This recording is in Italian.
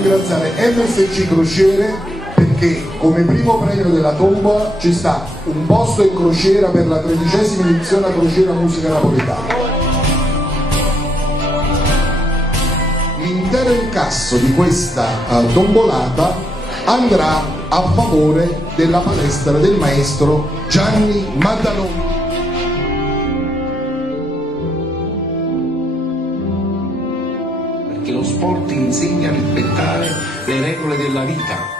ringraziare MSC Crociere perché come primo premio della tombola ci sta un posto in crociera per la 13ª edizione a Crociera Musica Napoletana. L'intero incasso di questa tombolata andrà a favore della palestra del maestro Gianni Maddaloni. Perché lo sport insegna a rispettare le regole della vita.